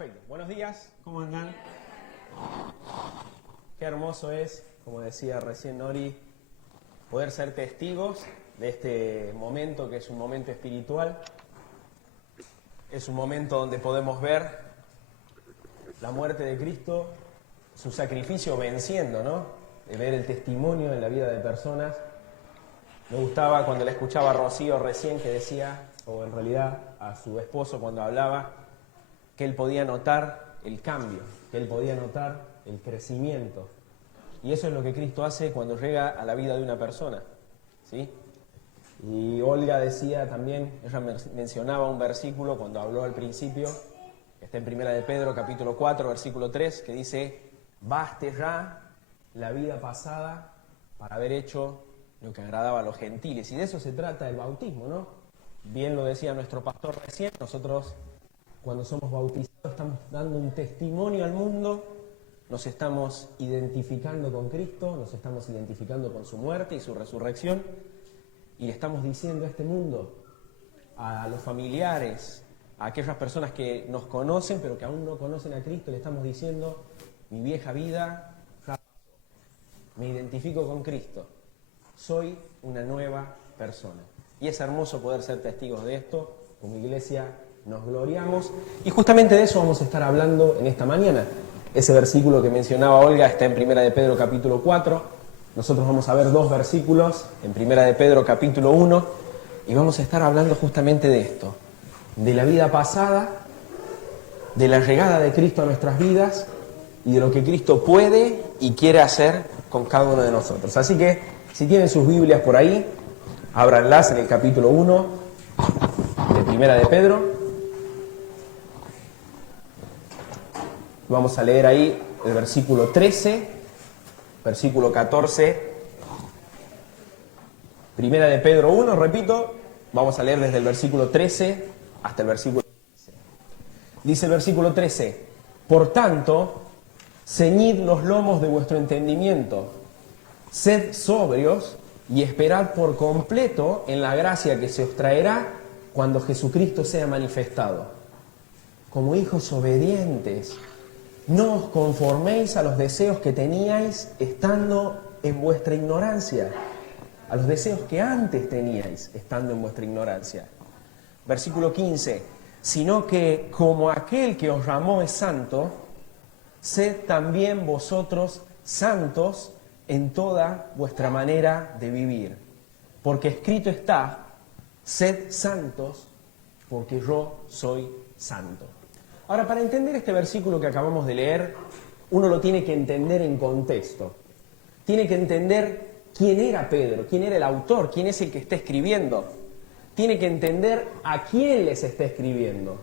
Perfecto. Buenos días, ¿cómo andan? Qué hermoso es, como decía recién Nori, poder ser testigos de este momento que es un momento espiritual. Es un momento donde podemos ver la muerte de Cristo, su sacrificio venciendo, ¿no? De ver el testimonio en la vida de personas. Me gustaba cuando le escuchaba a Rocío recién que decía, o en realidad a su esposo cuando hablaba, que él podía notar el cambio, que él podía notar el crecimiento. Y eso es lo que Cristo hace cuando llega a la vida de una persona, ¿sí? Y Olga decía también, ella mencionaba un versículo cuando habló al principio, que está en 1 de Pedro, capítulo 4, versículo 3, que dice, baste ya la vida pasada para haber hecho lo que agradaba a los gentiles. Y de eso se trata el bautismo, ¿no? Bien lo decía nuestro pastor recién, nosotros cuando somos bautizados estamos dando un testimonio al mundo, nos estamos identificando con Cristo, nos estamos identificando con su muerte y su resurrección, y le estamos diciendo a este mundo, a los familiares, a aquellas personas que nos conocen pero que aún no conocen a Cristo, le estamos diciendo, mi vieja vida ya pasó, me identifico con Cristo, soy una nueva persona. Y es hermoso poder ser testigos de esto, como iglesia nos gloriamos, y justamente de eso vamos a estar hablando en esta mañana. Ese versículo que mencionaba Olga está en 1 de Pedro capítulo 4, nosotros vamos a ver dos versículos, en 1 de Pedro capítulo 1, y vamos a estar hablando justamente de esto, de la vida pasada, de la llegada de Cristo a nuestras vidas, y de lo que Cristo puede y quiere hacer con cada uno de nosotros. Así que, si tienen sus Biblias por ahí, ábranlas en el capítulo 1 de 1 de Pedro. Vamos a leer ahí el versículo 13, versículo 14. 1 de Pedro 1, repito, vamos a leer desde el versículo 13 hasta el versículo 15. Dice el versículo 13, por tanto, ceñid los lomos de vuestro entendimiento, sed sobrios y esperad por completo en la gracia que se os traerá cuando Jesucristo sea manifestado. Como hijos obedientes, no os conforméis a los deseos que teníais estando en vuestra ignorancia, a los deseos que antes teníais estando en vuestra ignorancia. Versículo 15, sino que como aquel que os llamó es santo, sed también vosotros santos en toda vuestra manera de vivir. Porque escrito está, sed santos, porque yo soy santo. Ahora, para entender este versículo que acabamos de leer, uno lo tiene que entender en contexto. Tiene que entender quién era Pedro, quién era el autor, quién es el que está escribiendo. Tiene que entender a quién les está escribiendo.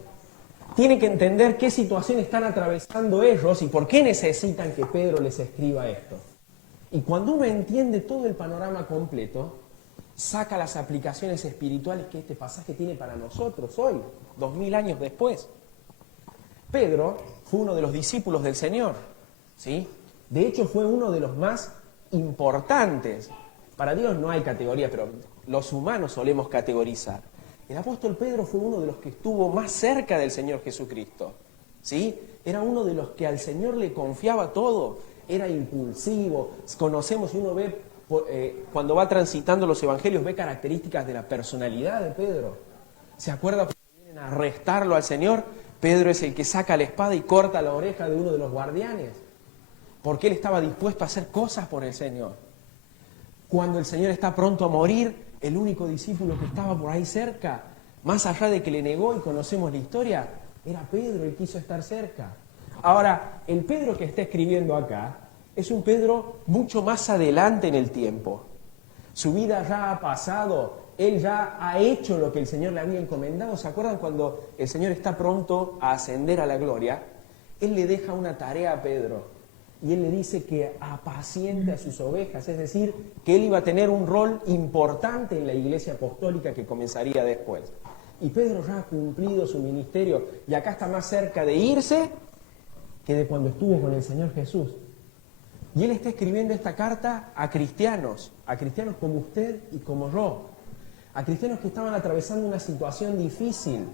Tiene que entender qué situación están atravesando ellos y por qué necesitan que Pedro les escriba esto. Y cuando uno entiende todo el panorama completo, saca las aplicaciones espirituales que este pasaje tiene para nosotros hoy, 2000 años después. Pedro fue uno de los discípulos del Señor, ¿sí? De hecho, fue uno de los más importantes. Para Dios no hay categoría, pero los humanos solemos categorizar. El apóstol Pedro fue uno de los que estuvo más cerca del Señor Jesucristo, ¿sí? Era uno de los que al Señor le confiaba todo, era impulsivo. Conocemos y uno ve, cuando va transitando los evangelios, ve características de la personalidad de Pedro. ¿Se acuerda cuando vienen a arrestarlo al Señor? Pedro es el que saca la espada y corta la oreja de uno de los guardianes, porque él estaba dispuesto a hacer cosas por el Señor. Cuando el Señor está pronto a morir, el único discípulo que estaba por ahí cerca, más allá de que le negó y conocemos la historia, era Pedro, el que quiso estar cerca. Ahora, el Pedro que está escribiendo acá es un Pedro mucho más adelante en el tiempo. Su vida ya ha pasado, él ya ha hecho lo que el Señor le había encomendado. ¿Se acuerdan cuando el Señor está pronto a ascender a la gloria? Él le deja una tarea a Pedro y él le dice que apaciente a sus ovejas, es decir, que él iba a tener un rol importante en la iglesia apostólica que comenzaría después. Y Pedro ya ha cumplido su ministerio y acá está más cerca de irse que de cuando estuvo con el Señor Jesús. Y él está escribiendo esta carta a cristianos como usted y como yo, a cristianos que estaban atravesando una situación difícil.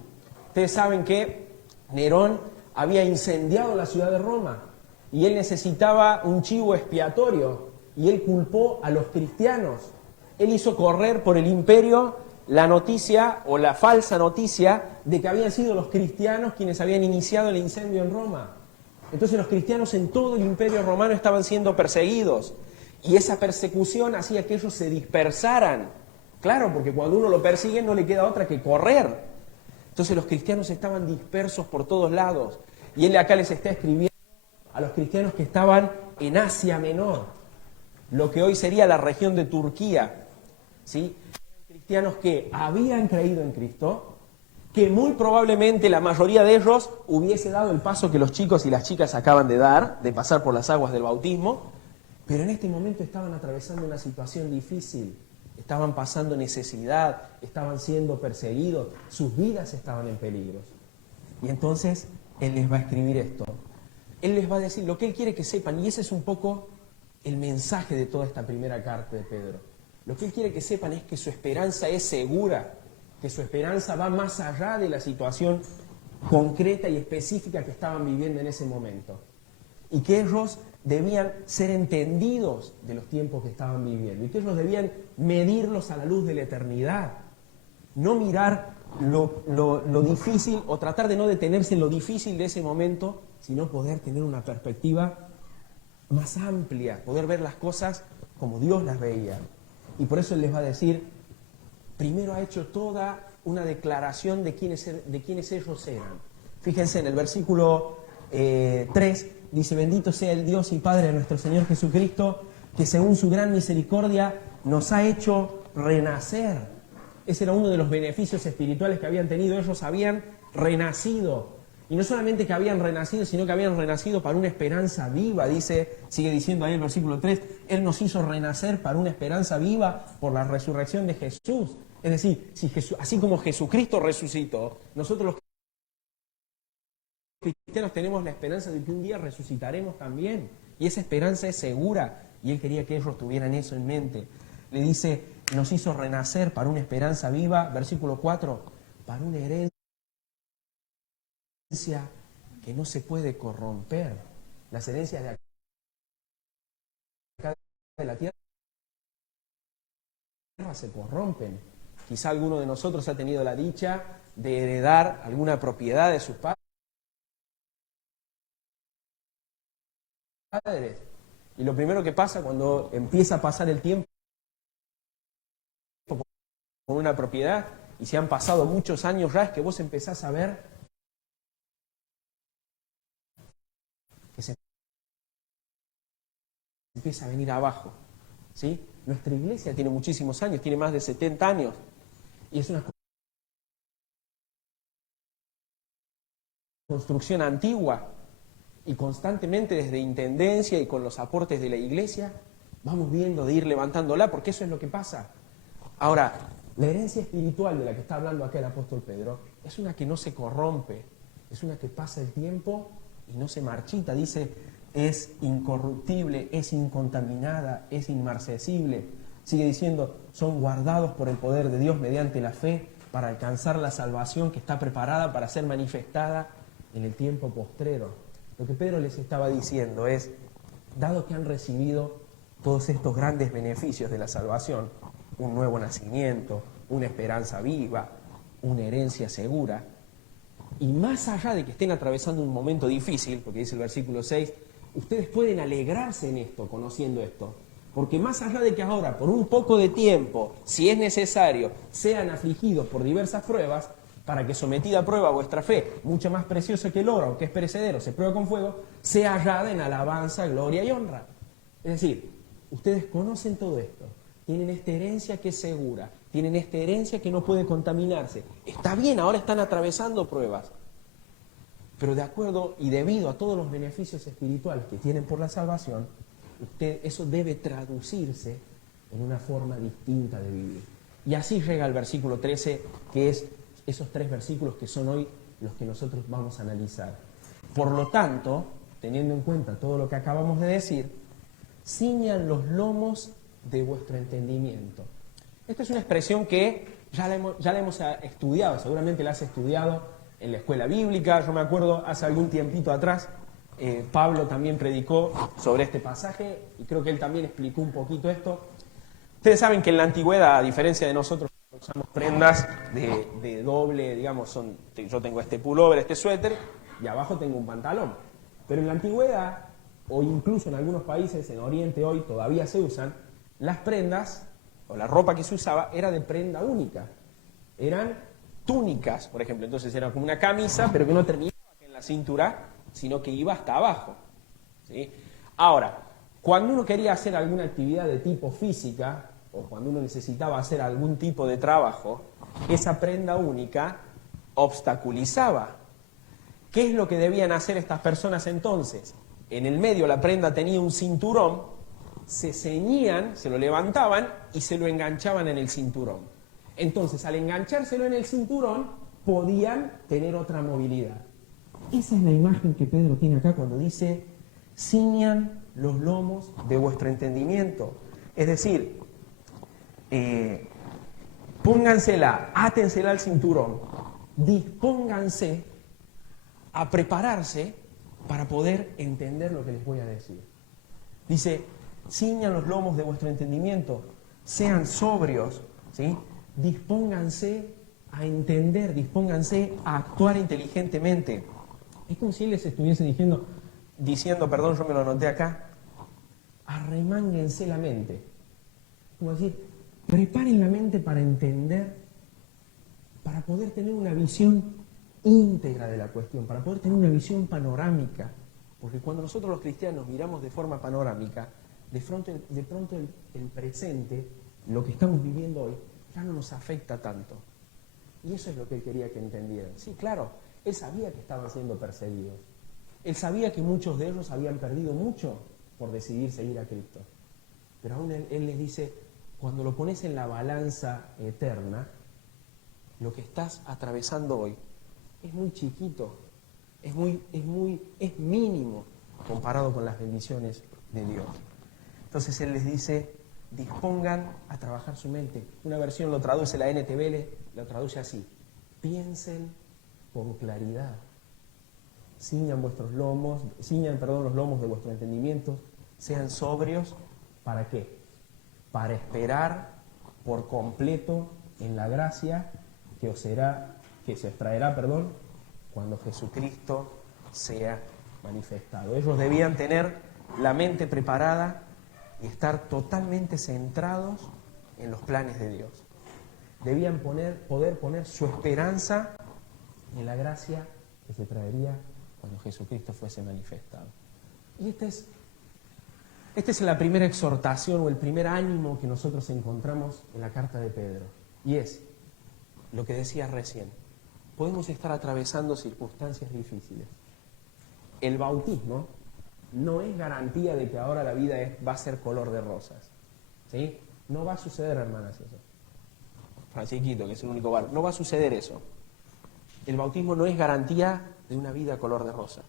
Ustedes saben que Nerón había incendiado la ciudad de Roma y él necesitaba un chivo expiatorio y él culpó a los cristianos. Él hizo correr por el imperio la noticia o la falsa noticia de que habían sido los cristianos quienes habían iniciado el incendio en Roma. Entonces los cristianos en todo el imperio romano estaban siendo perseguidos y esa persecución hacía que ellos se dispersaran. Claro, porque cuando uno lo persigue no le queda otra que correr. Entonces los cristianos estaban dispersos por todos lados y él acá les está escribiendo a los cristianos que estaban en Asia Menor, lo que hoy sería la región de Turquía, ¿sí? Cristianos que habían creído en Cristo, que muy probablemente la mayoría de ellos hubiese dado el paso que los chicos y las chicas acaban de dar, de pasar por las aguas del bautismo, pero en este momento estaban atravesando una situación difícil, estaban pasando necesidad, estaban siendo perseguidos, sus vidas estaban en peligro. Y entonces Él les va a escribir esto. Él les va a decir lo que Él quiere que sepan, y ese es un poco el mensaje de toda esta primera carta de Pedro. Lo que Él quiere que sepan es que su esperanza es segura, que su esperanza va más allá de la situación concreta y específica que estaban viviendo en ese momento. Y que ellos debían ser entendidos de los tiempos que estaban viviendo, y que ellos debían medirlos a la luz de la eternidad. No mirar lo difícil o tratar de no detenerse en lo difícil de ese momento, sino poder tener una perspectiva más amplia, poder ver las cosas como Dios las veía. Y por eso Él les va a decir, primero ha hecho toda una declaración de quiénes ellos eran. Fíjense en el versículo 3, dice, bendito sea el Dios y Padre de nuestro Señor Jesucristo, que según su gran misericordia nos ha hecho renacer. Ese era uno de los beneficios espirituales que habían tenido. Ellos habían renacido. Y no solamente que habían renacido, sino que habían renacido para una esperanza viva. Sigue diciendo ahí el versículo 3, Él nos hizo renacer para una esperanza viva por la resurrección de Jesús. Es decir, así como Jesucristo resucitó, nosotros los cristianos tenemos la esperanza de que un día resucitaremos también. Y esa esperanza es segura. Y Él quería que ellos tuvieran eso en mente. Le dice, nos hizo renacer para una esperanza viva, versículo 4, para una herencia que no se puede corromper. Las herencias de acá de la tierra se corrompen. Quizá alguno de nosotros ha tenido la dicha de heredar alguna propiedad de sus padres. Y lo primero que pasa cuando empieza a pasar el tiempo con una propiedad, y se han pasado muchos años ya, es que vos empezás a ver que se empieza a venir abajo, ¿sí? Nuestra iglesia tiene muchísimos años, tiene más de 70 años, y es una construcción antigua, y constantemente desde intendencia y con los aportes de la iglesia, vamos viendo de ir levantándola, porque eso es lo que pasa. Ahora, la herencia espiritual de la que está hablando acá el apóstol Pedro, es una que no se corrompe, es una que pasa el tiempo y no se marchita. Dice, es incorruptible, es incontaminada, es inmarcesible. Sigue diciendo, son guardados por el poder de Dios mediante la fe para alcanzar la salvación que está preparada para ser manifestada en el tiempo postrero. Lo que Pedro les estaba diciendo es, dado que han recibido todos estos grandes beneficios de la salvación, un nuevo nacimiento, una esperanza viva, una herencia segura, y más allá de que estén atravesando un momento difícil, porque dice el versículo 6, ustedes pueden alegrarse en esto, conociendo esto, porque más allá de que ahora, por un poco de tiempo, si es necesario, sean afligidos por diversas pruebas, para que sometida a prueba vuestra fe, mucho más preciosa que el oro, aunque es perecedero, se prueba con fuego, sea hallada en alabanza, gloria y honra. Es decir, ustedes conocen todo esto, tienen esta herencia que es segura, tienen esta herencia que no puede contaminarse. Está bien, ahora están atravesando pruebas, pero de acuerdo y debido a todos los beneficios espirituales que tienen por la salvación, eso debe traducirse en una forma distinta de vivir. Y así llega el versículo 13, que es esos 3 versículos que son hoy los que nosotros vamos a analizar. Por lo tanto, teniendo en cuenta todo lo que acabamos de decir, ciñan los lomos de vuestro entendimiento. Esta es una expresión que ya la hemos estudiado, seguramente la has estudiado en la escuela bíblica. Yo me acuerdo hace algún tiempito atrás, Pablo también predicó sobre este pasaje y creo que él también explicó un poquito esto. Ustedes saben que en la antigüedad, a diferencia de nosotros, usamos prendas de doble, digamos, yo tengo este pullover, este suéter, y abajo tengo un pantalón. Pero en la antigüedad, o incluso en algunos países, en Oriente hoy, todavía se usan, las prendas, o la ropa que se usaba, era de prenda única. Eran túnicas, por ejemplo. Entonces era como una camisa, pero que no terminaba en la cintura, sino que iba hasta abajo, ¿sí? Ahora, cuando uno quería hacer alguna actividad de tipo física, o cuando uno necesitaba hacer algún tipo de trabajo, esa prenda única obstaculizaba. ¿Qué es lo que debían hacer estas personas entonces? En el medio la prenda tenía un cinturón, se ceñían, se lo levantaban y se lo enganchaban en el cinturón. Entonces, al enganchárselo en el cinturón, podían tener otra movilidad. Esa es la imagen que Pedro tiene acá cuando dice, ciñan los lomos de vuestro entendimiento. Es decir, póngansela, átensela al cinturón, dispónganse a prepararse para poder entender lo que les voy a decir. Dice, ciñan los lomos de vuestro entendimiento, sean sobrios, ¿sí? Dispónganse a entender, dispónganse a actuar inteligentemente. Es como si les estuviese diciendo, yo me lo anoté acá, arremánguense la mente. Como decir, preparen la mente para entender, para poder tener una visión íntegra de la cuestión, para poder tener una visión panorámica. Porque cuando nosotros los cristianos miramos de forma panorámica, de pronto el presente, lo que estamos viviendo hoy, ya no nos afecta tanto. Y eso es lo que él quería que entendieran. Sí, claro, él sabía que estaban siendo perseguidos. Él sabía que muchos de ellos habían perdido mucho por decidir seguir a Cristo. Pero aún él les dice, cuando lo pones en la balanza eterna, lo que estás atravesando hoy es muy chiquito, es mínimo comparado con las bendiciones de Dios. Entonces él les dice, dispongan a trabajar su mente. Una versión lo traduce, la NTV lo traduce así, piensen con claridad, ciñan los lomos de vuestro entendimiento, sean sobrios, ¿para qué? Para esperar por completo en la gracia que se os traerá, cuando Jesucristo sea manifestado. Ellos debían tener la mente preparada y estar totalmente centrados en los planes de Dios. Debían poder poner su esperanza en la gracia que se traería cuando Jesucristo fuese manifestado. Y esta es la primera exhortación o el primer ánimo que nosotros encontramos en la carta de Pedro. Y es lo que decía recién. Podemos estar atravesando circunstancias difíciles. El bautismo no es garantía de que ahora la vida va a ser color de rosas. ¿Sí? No va a suceder, hermanas, eso. Francisquito, que es el único bar. No va a suceder eso. El bautismo no es garantía de una vida color de rosa.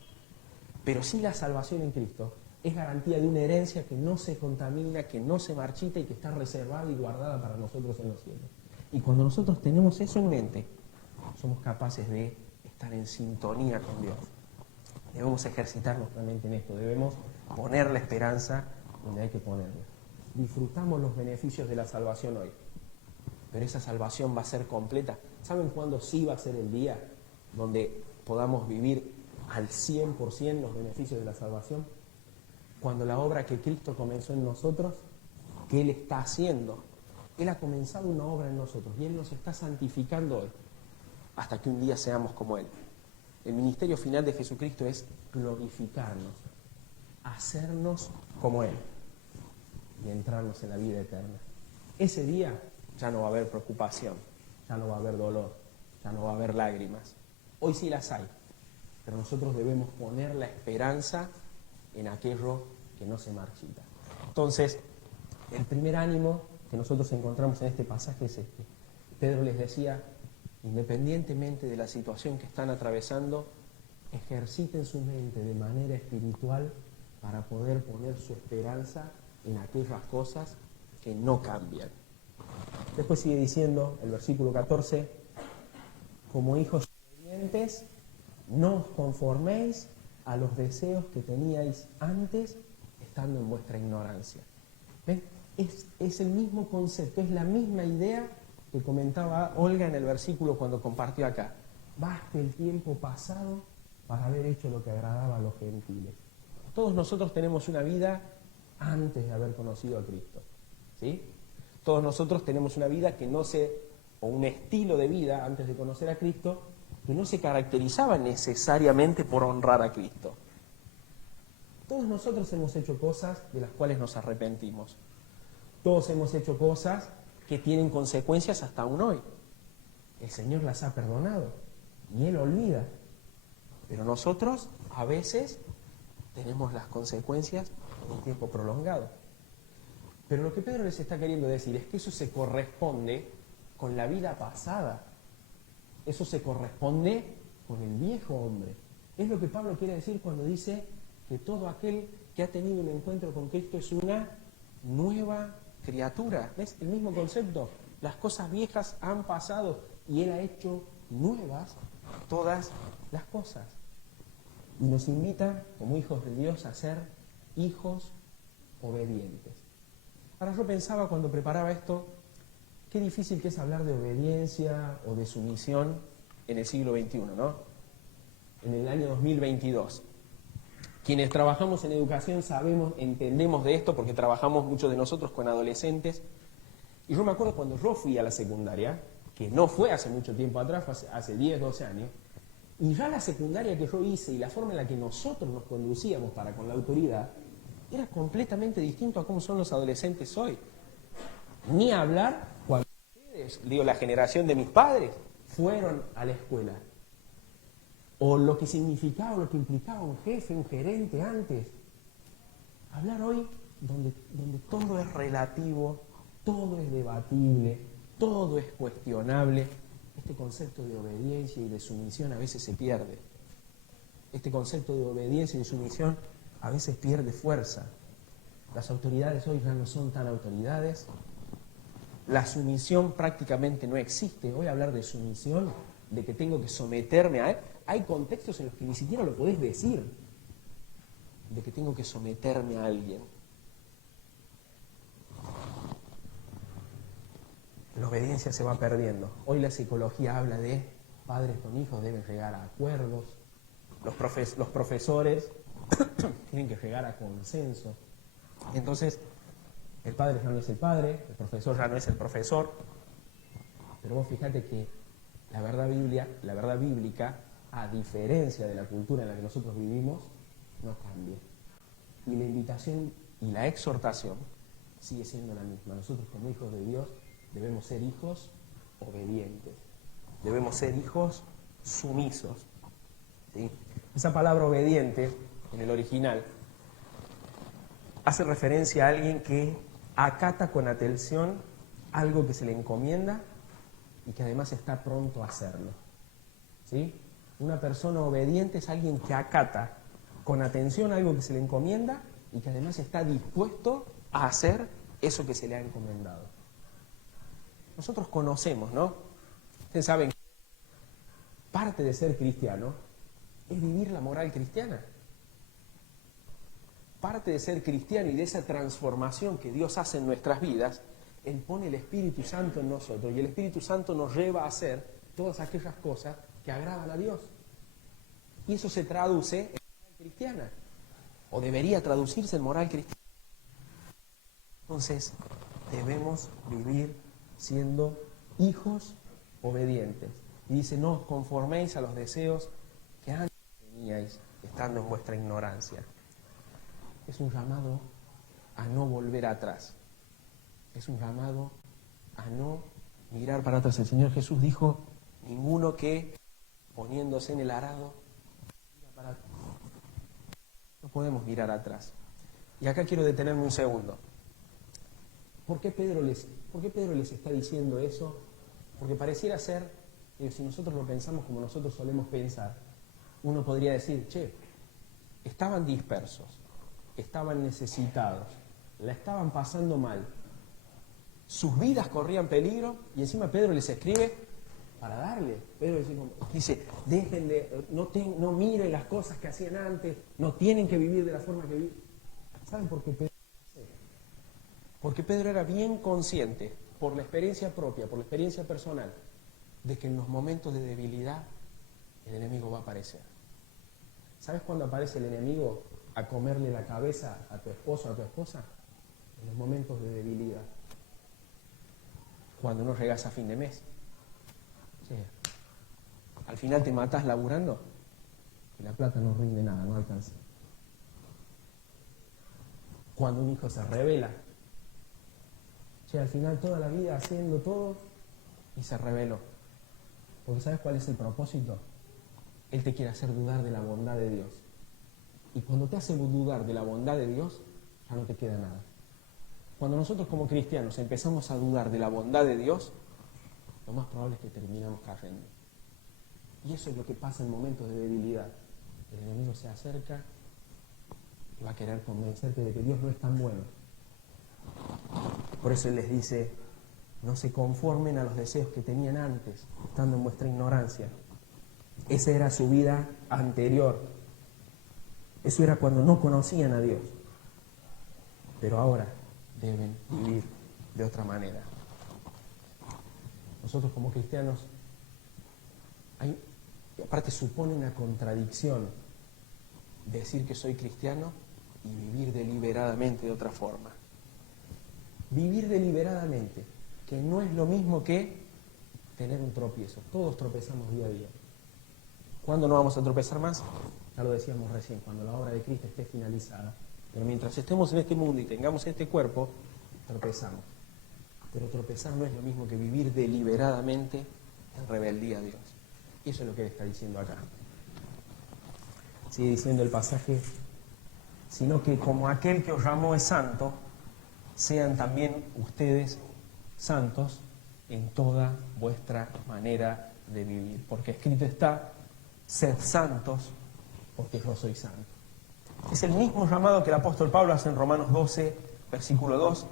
Pero sí la salvación en Cristo es garantía de una herencia que no se contamina, que no se marchita y que está reservada y guardada para nosotros en los cielos. Y cuando nosotros tenemos eso en mente, somos capaces de estar en sintonía con Dios. Debemos ejercitar nuestra mente en esto, debemos poner la esperanza donde hay que ponerla. Disfrutamos los beneficios de la salvación hoy, pero esa salvación va a ser completa. ¿Saben cuándo sí va a ser el día donde podamos vivir al 100% los beneficios de la salvación? Cuando la obra que Cristo comenzó en nosotros, que Él está haciendo, Él ha comenzado una obra en nosotros y Él nos está santificando hoy, hasta que un día seamos como Él. El ministerio final de Jesucristo es glorificarnos, hacernos como Él y entrarnos en la vida eterna. Ese día ya no va a haber preocupación, ya no va a haber dolor, ya no va a haber lágrimas. Hoy sí las hay, pero nosotros debemos poner la esperanza en aquello que no se marchita. Entonces, el primer ánimo que nosotros encontramos en este pasaje es este. Pedro les decía, independientemente de la situación que están atravesando, ejerciten su mente de manera espiritual para poder poner su esperanza en aquellas cosas que no cambian. Después sigue diciendo el versículo 14, como hijos obedientes, obedientes, no os conforméis a los deseos que teníais antes, estando en vuestra ignorancia. ¿Ven? Es el mismo concepto, es la misma idea que comentaba Olga en el versículo cuando compartió acá. Baste el tiempo pasado para haber hecho lo que agradaba a los gentiles. Todos nosotros tenemos una vida antes de haber conocido a Cristo, ¿sí? Todos nosotros tenemos una vida o un estilo de vida antes de conocer a Cristo, que no se caracterizaba necesariamente por honrar a Cristo. Todos nosotros hemos hecho cosas de las cuales nos arrepentimos. Todos hemos hecho cosas que tienen consecuencias hasta aún hoy. El Señor las ha perdonado y Él olvida. Pero nosotros a veces tenemos las consecuencias en un tiempo prolongado. Pero lo que Pedro les está queriendo decir es que eso se corresponde con la vida pasada. Eso se corresponde con el viejo hombre. Es lo que Pablo quiere decir cuando dice que todo aquel que ha tenido un encuentro con Cristo es una nueva criatura. ¿Ves? El mismo concepto. Las cosas viejas han pasado y Él ha hecho nuevas todas las cosas. Y nos invita, como hijos de Dios, a ser hijos obedientes. Ahora yo pensaba cuando preparaba esto, qué difícil que es hablar de obediencia o de sumisión en el siglo XXI, ¿no? En el año 2022. Quienes trabajamos en educación entendemos de esto porque trabajamos muchos de nosotros con adolescentes. Y yo me acuerdo cuando yo fui a la secundaria, que no fue hace mucho tiempo atrás, fue hace 10, 12 años, y ya la secundaria que yo hice y la forma en la que nosotros nos conducíamos para con la autoridad era completamente distinto a cómo son los adolescentes hoy. Ni hablar cuando ustedes, la generación de mis padres, fueron a la escuela. O lo que significaba, lo que implicaba un jefe, un gerente antes. Hablar hoy donde todo es relativo, todo es debatible, todo es cuestionable. Este concepto de obediencia y de sumisión a veces se pierde. Este concepto de obediencia y de sumisión a veces pierde fuerza. Las autoridades hoy ya no son tan autoridades. La sumisión prácticamente no existe. Hoy hablar de sumisión, de que tengo que someterme a él, hay contextos en los que ni siquiera lo podés decir, de que tengo que someterme a alguien. La obediencia se va perdiendo. Hoy la psicología habla de padres con hijos deben llegar a acuerdos, los profesores tienen que llegar a consenso. Entonces, el padre ya no es el padre, el profesor ya no es el profesor. Pero vos fíjate que la verdad bíblica, a diferencia de la cultura en la que nosotros vivimos, no cambia. Y la invitación y la exhortación sigue siendo la misma. Nosotros como hijos de Dios debemos ser hijos obedientes. Debemos ser hijos sumisos. ¿Sí? Esa palabra obediente, en el original, hace referencia a alguien que acata con atención algo que se le encomienda y que además está pronto a hacerlo. ¿Sí? Una persona obediente es alguien que acata con atención algo que se le encomienda y que además está dispuesto a hacer eso que se le ha encomendado. Nosotros conocemos, ¿no? Ustedes saben que parte de ser cristiano es vivir la moral cristiana. Parte de ser cristiano y de esa transformación que Dios hace en nuestras vidas, Él pone el Espíritu Santo en nosotros y el Espíritu Santo nos lleva a hacer todas aquellas cosas que agradan a Dios. Y eso se traduce en moral cristiana, o debería traducirse en moral cristiana. Entonces, debemos vivir siendo hijos obedientes. Y dice, no os conforméis a los deseos que antes teníais, estando en vuestra ignorancia. Es un llamado a no volver atrás. Es un llamado a no mirar para atrás. El Señor Jesús dijo, ninguno que poniéndose en el arado mira para atrás. No podemos mirar atrás. Y acá quiero detenerme un segundo. ¿Por qué Pedro les está diciendo eso? Porque pareciera ser, si nosotros lo pensamos como nosotros solemos pensar, uno podría decir, estaban dispersos, estaban necesitados, la estaban pasando mal, sus vidas corrían peligro y encima Pedro les escribe para darle. Pedro dice, dejen de, no miren las cosas que hacían antes, no tienen que vivir de la forma que viven. ¿Saben por qué Pedro? Porque Pedro era bien consciente, por la experiencia propia, por la experiencia personal, de que en los momentos de debilidad el enemigo va a aparecer. ¿Sabes cuándo aparece el enemigo a comerle la cabeza a tu esposo o a tu esposa? En los momentos de debilidad. Cuando no llegas a fin de mes. Sí. Al final te matás laburando y la plata no rinde nada, no alcanza. Cuando un hijo se rebela. Sí, al final toda la vida haciendo todo y se rebeló. Porque ¿sabes cuál es el propósito? Él te quiere hacer dudar de la bondad de Dios. Y cuando te hace dudar de la bondad de Dios, ya no te queda nada. Cuando nosotros como cristianos empezamos a dudar de la bondad de Dios, lo más probable es que terminamos cayendo. Y eso es lo que pasa en momentos de debilidad. El enemigo se acerca y va a querer convencerte de que Dios no es tan bueno. Por eso Él les dice, no se conformen a los deseos que tenían antes, estando en vuestra ignorancia. Esa era su vida anterior. Eso era cuando no conocían a Dios. Pero ahora deben vivir de otra manera. Nosotros como cristianos, aparte supone una contradicción decir que soy cristiano y vivir deliberadamente de otra forma. Vivir deliberadamente, que no es lo mismo que tener un tropiezo. Todos tropezamos día a día. ¿Cuándo no vamos a tropezar más? Ya lo decíamos recién, cuando la obra de Cristo esté finalizada. Pero mientras estemos en este mundo y tengamos este cuerpo, tropezamos. Pero tropezar no es lo mismo que vivir deliberadamente en rebeldía a Dios. Y eso es lo que Él está diciendo acá. Sigue diciendo el pasaje, sino que como aquel que os llamó es santo, sean también ustedes santos en toda vuestra manera de vivir. Porque escrito está, sed santos, porque yo soy santo. Es el mismo llamado que el apóstol Pablo hace en Romanos 12, versículo 2.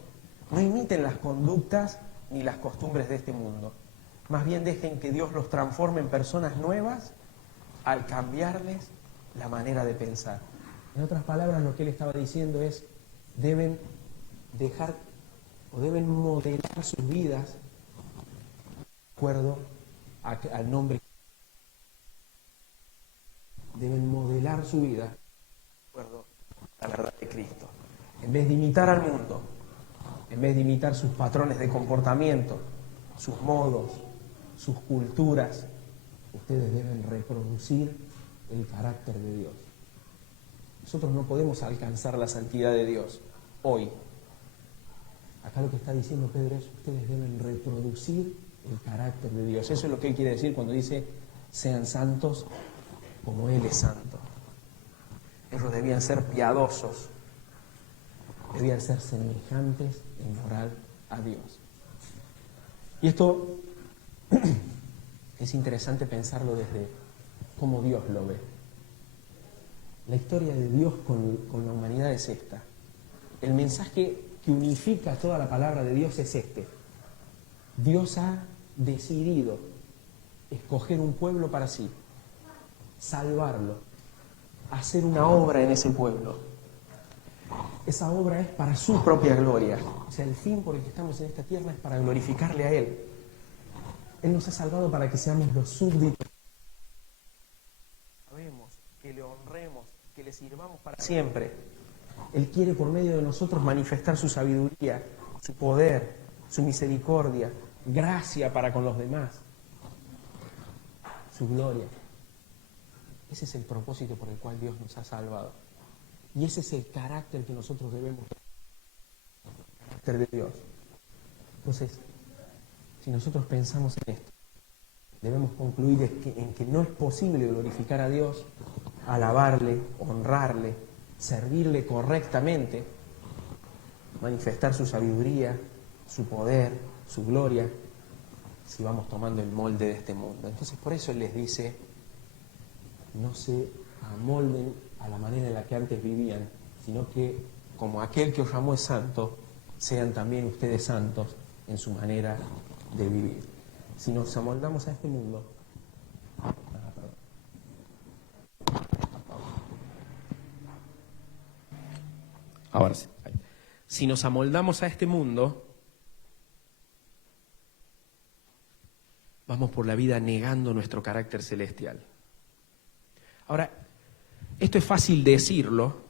No imiten las conductas ni las costumbres de este mundo. Más bien dejen que Dios los transforme en personas nuevas al cambiarles la manera de pensar. En otras palabras, lo que él estaba diciendo es, deben dejar o deben modelar sus vidas de acuerdo al nombre. Deben modelar su vida de acuerdo a la verdad de Cristo. En vez de imitar al mundo, en vez de imitar sus patrones de comportamiento, sus modos, sus culturas, ustedes deben reproducir el carácter de Dios. Nosotros no podemos alcanzar la santidad de Dios hoy. Acá lo que está diciendo Pedro es, ustedes deben reproducir el carácter de Dios. Eso es lo que él quiere decir cuando dice, sean santos como Él es santo. Ellos debían ser piadosos, debían ser semejantes en moral a Dios. Y esto es interesante pensarlo desde cómo Dios lo ve. La historia de Dios con la humanidad es esta. El mensaje que unifica toda la palabra de Dios es este. Dios ha decidido escoger un pueblo para sí, salvarlo, hacer una obra en ese pueblo. Esa obra es para su propia gloria. O sea, el fin por el que estamos en esta tierra es para glorificarle a Él. Él nos ha salvado para que seamos los súbditos. Sabemos, que le honremos, que le sirvamos para siempre. Él quiere por medio de nosotros manifestar su sabiduría, su poder, su misericordia, gracia para con los demás, su gloria. Ese es el propósito por el cual Dios nos ha salvado. Y ese es el carácter que nosotros debemos tener, el carácter de Dios. Entonces, si nosotros pensamos en esto, debemos concluir en que no es posible glorificar a Dios, alabarle, honrarle, servirle correctamente, manifestar su sabiduría, su poder, su gloria, si vamos tomando el molde de este mundo. Entonces, por eso Él les dice, no se amolden a la manera en la que antes vivían, sino que, como aquel que os llamó es santo, sean también ustedes santos en su manera de vivir. si nos amoldamos a este mundo, ahora sí, si nos amoldamos a este mundo, vamos por la vida negando nuestro carácter celestial. Ahora, esto es fácil decirlo,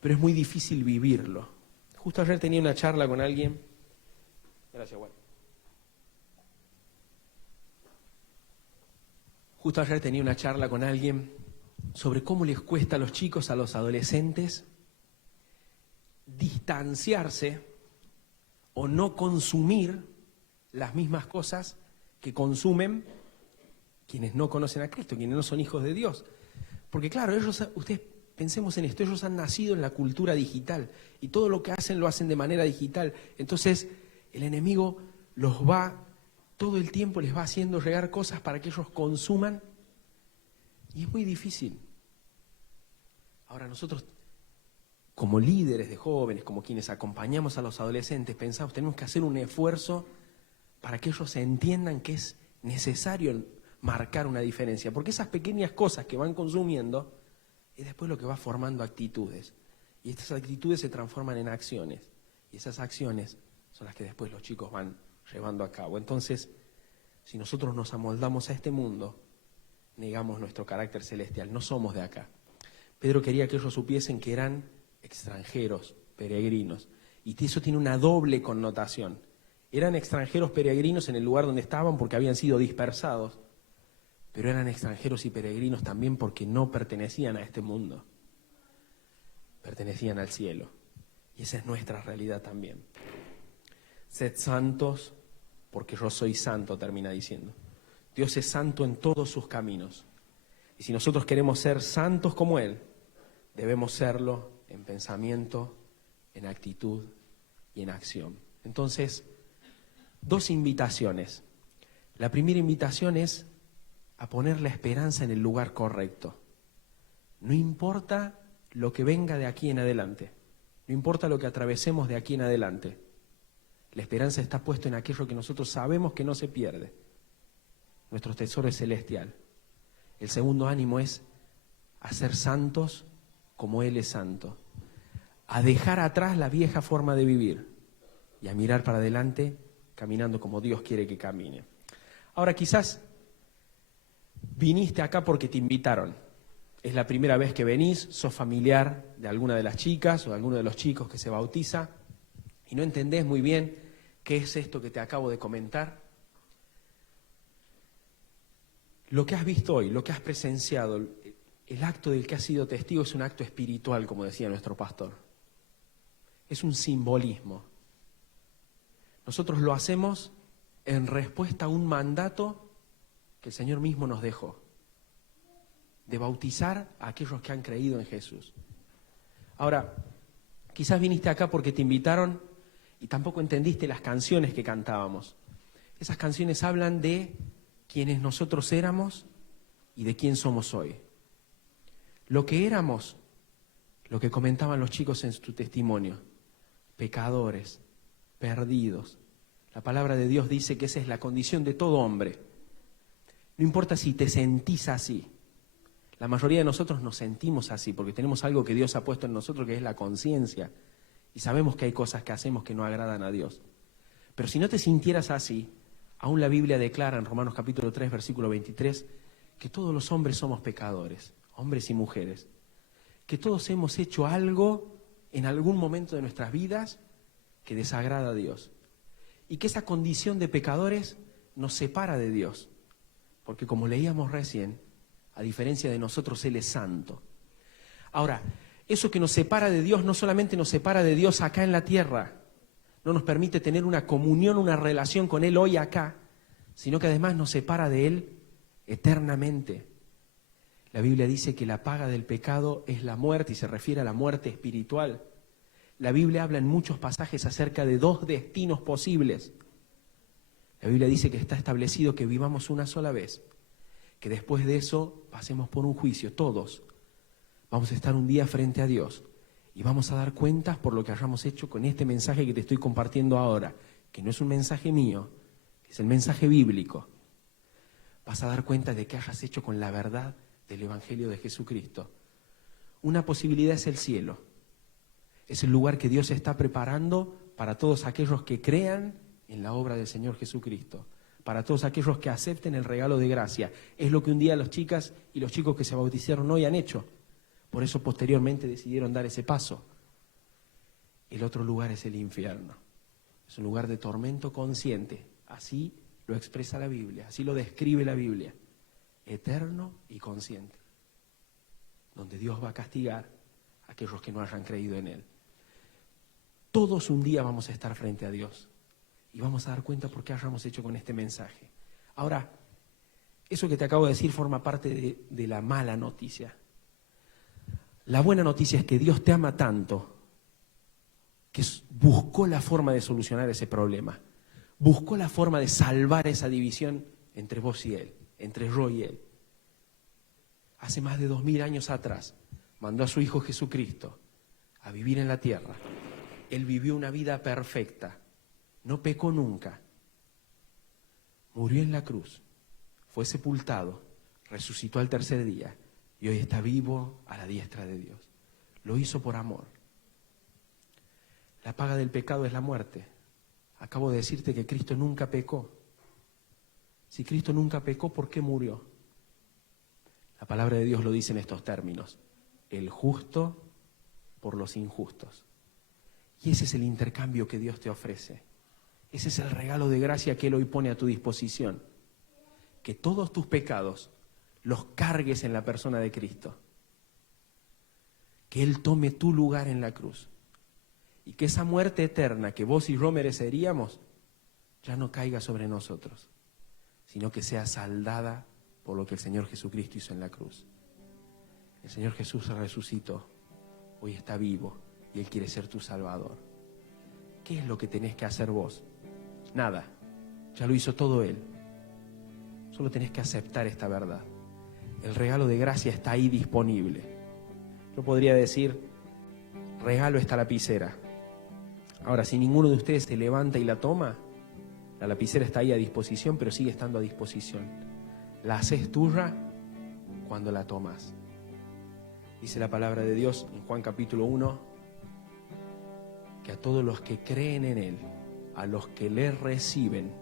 pero es muy difícil vivirlo. Justo ayer tenía una charla con alguien. Gracias, Juan. Justo ayer tenía una charla con alguien sobre cómo les cuesta a los chicos, a los adolescentes, distanciarse o no consumir las mismas cosas que consumen quienes no conocen a Cristo, quienes no son hijos de Dios. Porque claro, ustedes pensemos en esto, ellos han nacido en la cultura digital y todo lo que hacen lo hacen de manera digital. Entonces el enemigo los va, todo el tiempo les va haciendo llegar cosas para que ellos consuman y es muy difícil. Ahora nosotros, como líderes de jóvenes, como quienes acompañamos a los adolescentes, pensamos, tenemos que hacer un esfuerzo para que ellos entiendan que es necesario marcar una diferencia, porque esas pequeñas cosas que van consumiendo es después lo que va formando actitudes, y estas actitudes se transforman en acciones, y esas acciones son las que después los chicos van llevando a cabo. Entonces, si nosotros nos amoldamos a este mundo, negamos nuestro carácter celestial, no somos de acá. Pedro quería que ellos supiesen que eran extranjeros, peregrinos, y eso tiene una doble connotación. Eran extranjeros peregrinos en el lugar donde estaban porque habían sido dispersados, pero eran extranjeros y peregrinos también porque no pertenecían a este mundo, pertenecían al cielo. Y esa es nuestra realidad también. Sed santos porque yo soy santo, termina diciendo. Dios es santo en todos sus caminos. Y si nosotros queremos ser santos como Él, debemos serlo en pensamiento, en actitud y en acción. Entonces, dos invitaciones. La primera invitación es a poner la esperanza en el lugar correcto. No importa lo que venga de aquí en adelante, no importa lo que atravesemos de aquí en adelante, la esperanza está puesta en aquello que nosotros sabemos que no se pierde. Nuestro tesoro es celestial. El segundo ánimo es a ser santos como Él es santo, a dejar atrás la vieja forma de vivir y a mirar para adelante caminando como Dios quiere que camine. Ahora quizás viniste acá porque te invitaron. Es la primera vez que venís, sos familiar de alguna de las chicas o de alguno de los chicos que se bautiza y no entendés muy bien qué es esto que te acabo de comentar. Lo que has visto hoy, lo que has presenciado, el acto del que has sido testigo es un acto espiritual, como decía nuestro pastor. Es un simbolismo. Nosotros lo hacemos en respuesta a un mandato que el Señor mismo nos dejó, de bautizar a aquellos que han creído en Jesús. Ahora, quizás viniste acá porque te invitaron y tampoco entendiste las canciones que cantábamos. Esas canciones hablan de quienes nosotros éramos y de quién somos hoy. Lo que éramos, lo que comentaban los chicos en su testimonio, pecadores, perdidos. La palabra de Dios dice que esa es la condición de todo hombre. No importa si te sentís así. La mayoría de nosotros nos sentimos así porque tenemos algo que Dios ha puesto en nosotros que es la conciencia. Y sabemos que hay cosas que hacemos que no agradan a Dios. Pero si no te sintieras así, aún la Biblia declara en Romanos capítulo 3, versículo 23, que todos los hombres somos pecadores, hombres y mujeres. Que todos hemos hecho algo en algún momento de nuestras vidas que desagrada a Dios. Y que esa condición de pecadores nos separa de Dios. Porque como leíamos recién, a diferencia de nosotros, Él es santo. Ahora, eso que nos separa de Dios no solamente nos separa de Dios acá en la tierra, no nos permite tener una comunión, una relación con Él hoy acá, sino que además nos separa de Él eternamente. La Biblia dice que la paga del pecado es la muerte y se refiere a la muerte espiritual. La Biblia habla en muchos pasajes acerca de dos destinos posibles. La Biblia dice que está establecido que vivamos una sola vez, que después de eso pasemos por un juicio, todos. Vamos a estar un día frente a Dios y vamos a dar cuentas por lo que hayamos hecho con este mensaje que te estoy compartiendo ahora, que no es un mensaje mío, que es el mensaje bíblico, vas a dar cuenta de que hayas hecho con la verdad del Evangelio de Jesucristo. Una posibilidad es el cielo. Es el lugar que Dios está preparando para todos aquellos que crean en la obra del Señor Jesucristo, para todos aquellos que acepten el regalo de gracia. Es lo que un día las chicas y los chicos que se bautizaron hoy han hecho. Por eso posteriormente decidieron dar ese paso. El otro lugar es el infierno. Es un lugar de tormento consciente. Así lo expresa la Biblia, así lo describe la Biblia. Eterno y consciente. Donde Dios va a castigar a aquellos que no hayan creído en Él. Todos un día vamos a estar frente a Dios y vamos a dar cuenta por qué hayamos hecho con este mensaje. Ahora, eso que te acabo de decir forma parte de la mala noticia. La buena noticia es que Dios te ama tanto que buscó la forma de solucionar ese problema. Buscó la forma de salvar esa división entre vos y Él, entre yo y Él. Hace más de 2000 años atrás, mandó a su Hijo Jesucristo a vivir en la tierra. Él vivió una vida perfecta, no pecó nunca. Murió en la cruz, fue sepultado, resucitó al tercer día y hoy está vivo a la diestra de Dios. Lo hizo por amor. La paga del pecado es la muerte. Acabo de decirte que Cristo nunca pecó. Si Cristo nunca pecó, ¿por qué murió? La palabra de Dios lo dice en estos términos: el justo por los injustos. Y ese es el intercambio que Dios te ofrece. Ese es el regalo de gracia que Él hoy pone a tu disposición. Que todos tus pecados los cargues en la persona de Cristo. Que Él tome tu lugar en la cruz. Y que esa muerte eterna que vos y yo mereceríamos ya no caiga sobre nosotros, sino que sea saldada por lo que el Señor Jesucristo hizo en la cruz. El Señor Jesús resucitó, hoy está vivo y Él quiere ser tu Salvador. ¿Qué es lo que tenés que hacer vos? Nada, ya lo hizo todo Él. Solo tenés que aceptar esta verdad. El regalo de gracia está ahí disponible. Yo podría decir, regalo esta lapicera. Ahora, si ninguno de ustedes se levanta y la toma, la lapicera está ahí a disposición, pero sigue estando a disposición. La haces tuya cuando la tomas. Dice la palabra de Dios en Juan capítulo 1, que a todos los que creen en Él, a los que le reciben,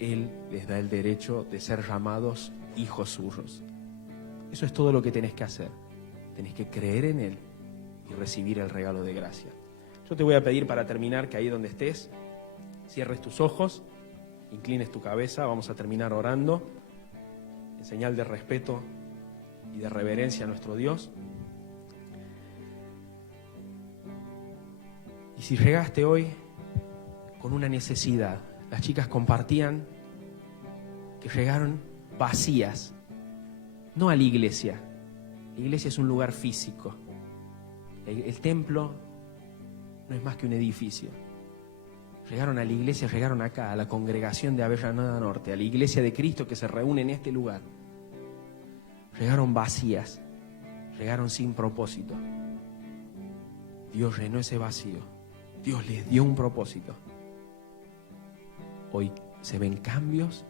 Él les da el derecho de ser llamados hijos suyos. Eso es todo lo que tenés que hacer. Tenés que creer en Él y recibir el regalo de gracia. Yo te voy a pedir para terminar que ahí donde estés, cierres tus ojos, inclines tu cabeza, vamos a terminar orando en señal de respeto y de reverencia a nuestro Dios. Y si llegaste hoy con una necesidad, las chicas compartían que llegaron vacías, no a la iglesia. La iglesia es un lugar físico. El templo no es más que un edificio. Llegaron a la iglesia, llegaron acá, a la congregación de Avellaneda Norte, a la iglesia de Cristo que se reúne en este lugar. Llegaron vacías, llegaron sin propósito. Dios llenó ese vacío. Dios les dio un propósito. Hoy se ven cambios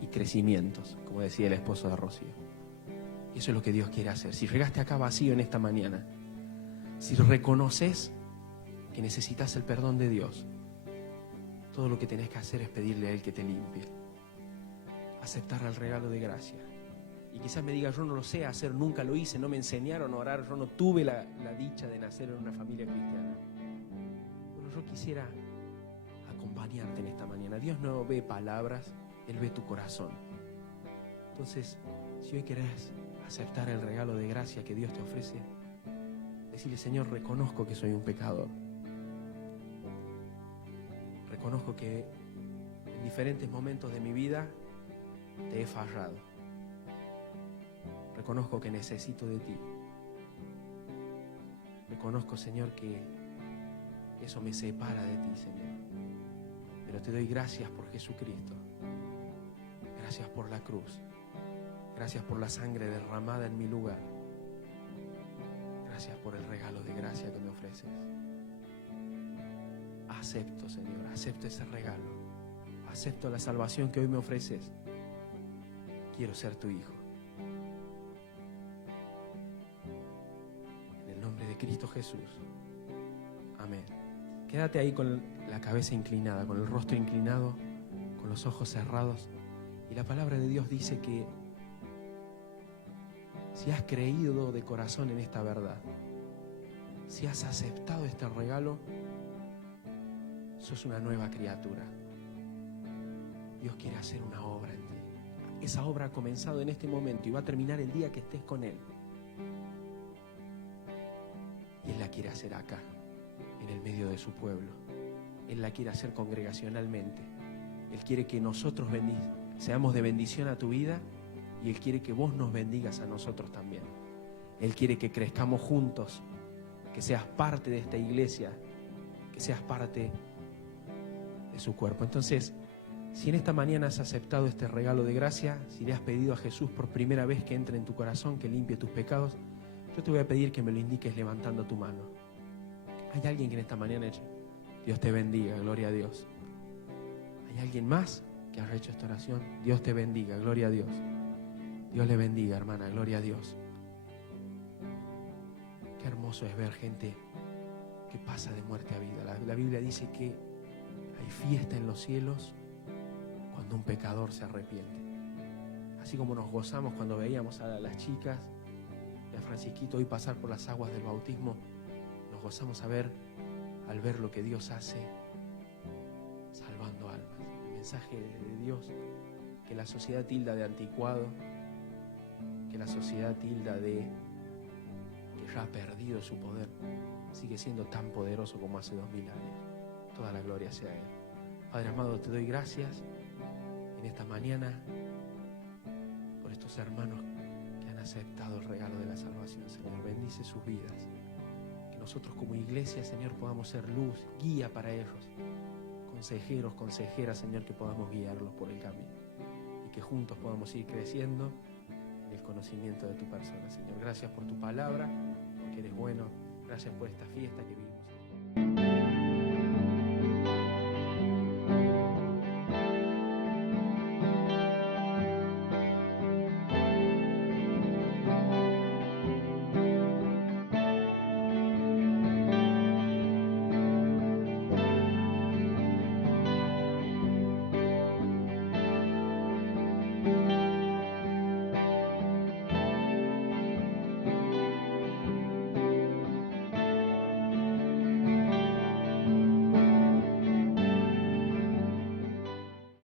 y crecimientos, como decía el esposo de Rocío. Y eso es lo que Dios quiere hacer. Si llegaste acá vacío en esta mañana, si reconoces que necesitas el perdón de Dios, todo lo que tenés que hacer es pedirle a Él que te limpie. Aceptar el regalo de gracia. Y quizás me digas, yo no lo sé hacer, nunca lo hice, no me enseñaron a orar, yo no tuve la dicha de nacer en una familia cristiana. Bueno, yo quisiera acompañarte en esta mañana. Dios no ve palabras, Él ve tu corazón. Entonces, si hoy querés aceptar el regalo de gracia que Dios te ofrece, decirle: Señor, reconozco que soy un pecador. Reconozco que en diferentes momentos de mi vida te he fallado. Reconozco que necesito de ti. Reconozco, Señor, que eso me separa de ti, Señor. Pero te doy gracias por Jesucristo. Gracias por la cruz. Gracias por la sangre derramada en mi lugar. Gracias por el regalo de gracia que me ofreces. Acepto, Señor, acepto ese regalo. acepto la salvación que hoy me ofreces. Quiero ser tu hijo. En el nombre de Cristo Jesús. Amén. Quédate ahí con la cabeza inclinada, con el rostro inclinado, con los ojos cerrados. Y la palabra de Dios dice que si has creído de corazón en esta verdad, si has aceptado este regalo, sos una nueva criatura. Dios quiere hacer una obra en ti. Esa obra ha comenzado en este momento y va a terminar el día que estés con Él. Y Él la quiere hacer acá, en el medio de su pueblo. Él la quiere hacer congregacionalmente. Él quiere que nosotros seamos de bendición a tu vida, y Él quiere que vos nos bendigas a nosotros también. Él quiere que crezcamos juntos, que seas parte de esta iglesia, que seas parte de su cuerpo. Entonces, si en esta mañana has aceptado este regalo de gracia, si le has pedido a Jesús por primera vez que entre en tu corazón, que limpie tus pecados, yo te voy a pedir que me lo indiques levantando tu mano. ¿Hay alguien que en esta mañana Dios te bendiga, gloria a Dios? ¿Hay alguien más que haya hecho esta oración? Dios te bendiga, gloria a Dios. Dios le bendiga, hermana, gloria a Dios. Qué hermoso es ver gente que pasa de muerte a vida. La Biblia dice que hay fiesta en los cielos cuando un pecador se arrepiente. Así como nos gozamos cuando veíamos a las chicas y a Francisquito hoy pasar por las aguas del bautismo, nos gozamos al ver lo que Dios hace salvando almas. El mensaje de Dios que la sociedad tilda de anticuado, que la sociedad tilda de que ya ha perdido su poder, sigue siendo tan poderoso como hace 2000 años. Toda la gloria sea a Él. Padre amado, te doy gracias en esta mañana por estos hermanos que han aceptado el regalo de la salvación. Señor, bendice sus vidas. Que nosotros como iglesia, Señor, podamos ser luz, guía para ellos. Consejeros, consejeras, Señor, que podamos guiarlos por el camino. Y que juntos podamos ir creciendo en el conocimiento de tu persona. Señor, gracias por tu palabra, porque eres bueno. Gracias por esta fiesta que vivimos.